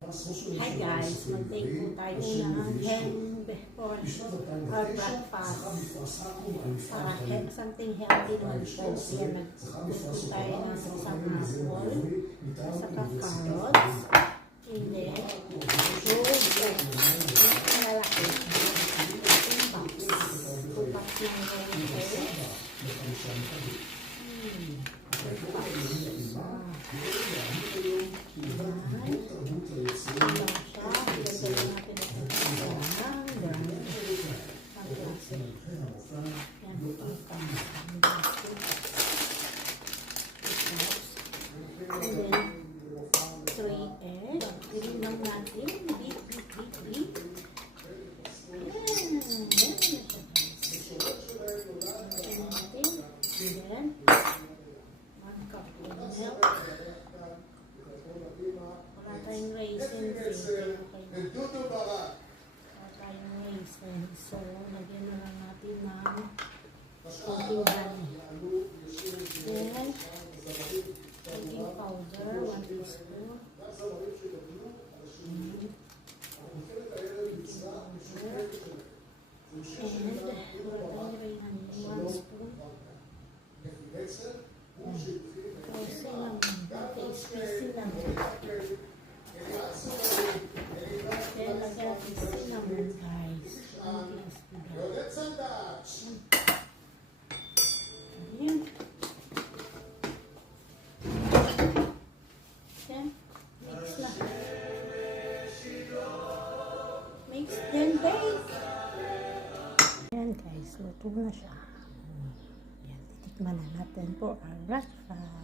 Hi guys, mag-take po tayo ng ham for our breakfast. Something healthy naman po. Yan, nag-take tayo ng isang apple, saka carrots, and then fruit, malalaki. 2 packs. 2 packs ng water. 2 So, lagyan na lang natin ng konting honey. Then, baking powder, 1 teaspoon. And, honey, 1 spoon. Kasi lang, spicy lang. Then, lagyan natin cinnamon, guys. Ayan. Then, mix na. Mix then bake. Ayan guys, luto na siya. Ayan, titikman na natin po ang breakfast.